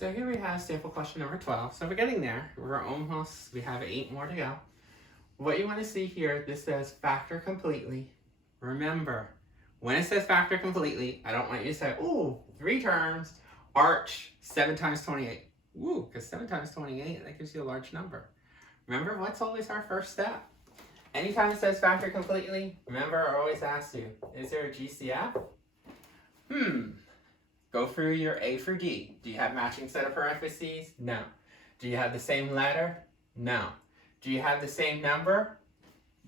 So here we have sample question number 12. So we're getting there. We have 8 more to go. What you want to see here, this says factor completely. Remember, when it says factor completely, I don't want you to say, ooh, 3 terms, arch 7 times 28. Ooh, because 7 times 28, that gives you a large number. Remember, what's always our first step? Anytime it says factor completely, remember I always ask you, is there a GCF? Go through your A for D. Do you have matching set of parentheses? No. Do you have the same letter? No. Do you have the same number?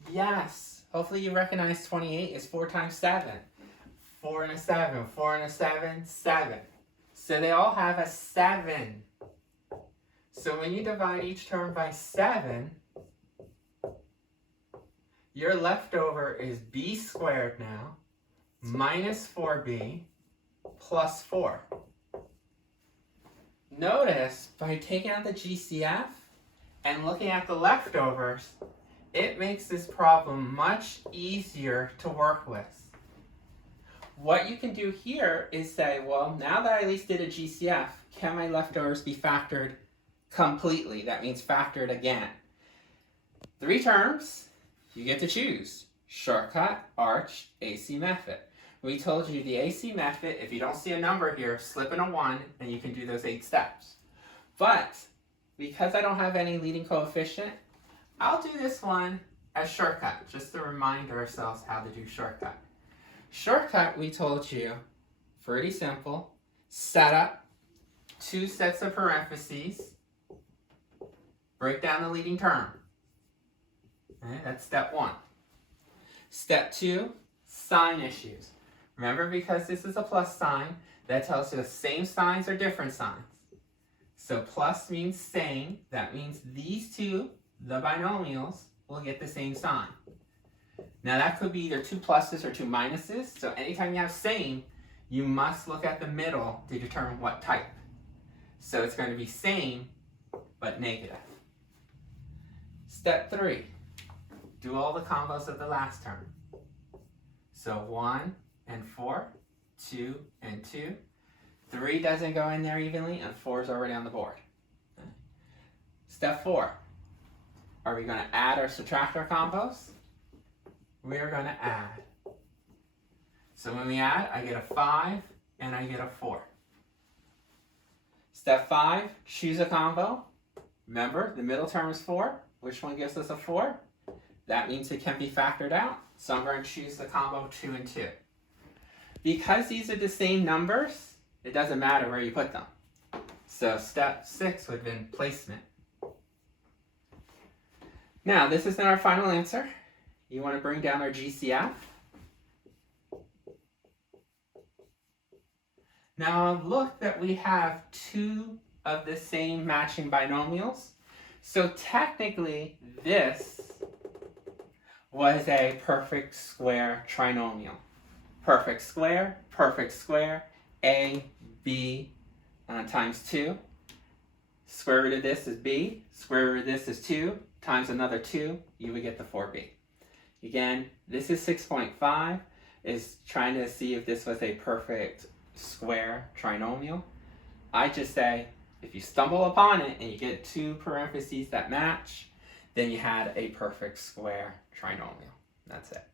Yes. Hopefully you recognize 28 is 4 times 7. 4 and a 7, 4 and a 7, 7. So they all have a 7. So when you divide each term by 7, your leftover is b squared now, minus 4b, plus 4. Notice, by taking out the GCF and looking at the leftovers, it makes this problem much easier to work with. What you can do here is say, well, now that I at least did a GCF, can my leftovers be factored completely? That means factored again. 3 terms, you get to choose. Shortcut, arch, AC method. We told you the AC method, if you don't see a number here, slip in a 1 and you can do those 8 steps. But because I don't have any leading coefficient, I'll do this one as shortcut, just to remind ourselves how to do shortcut. Shortcut, we told you, pretty simple. Set up 2 sets of parentheses. Break down the leading term. Okay, that's step 1. Step 2, sign issues. Remember, because this is a plus sign, that tells you the same signs or different signs. So plus means same. That means these two, the binomials, will get the same sign. Now that could be either 2 pluses or 2 minuses. So anytime you have same, you must look at the middle to determine what type. So it's going to be same, but negative. Step 3, do all the combos of the last term. So 1 and 4, 2 and 2. 3 doesn't go in there evenly, and 4 is already on the board. Okay. Step 4, are we going to add or subtract our combos? We are going to add. So when we add, I get a 5 and I get a 4. Step 5, choose a combo. Remember, the middle term is 4. Which one gives us a 4? That means it can be factored out. So I'm going to choose the combo 2 and 2. Because these are the same numbers, it doesn't matter where you put them. So step 6 would have been placement. Now, this isn't our final answer. You want to bring down our GCF. Now look that we have 2 of the same matching binomials. So technically, this was a perfect square trinomial. Perfect square, A, B times 2. Square root of this is B, square root of this is 2, times another 2, you would get the 4B. Again, this is 6.5, is trying to see if this was a perfect square trinomial. I just say, if you stumble upon it and you get 2 parentheses that match, then you had a perfect square trinomial. That's it.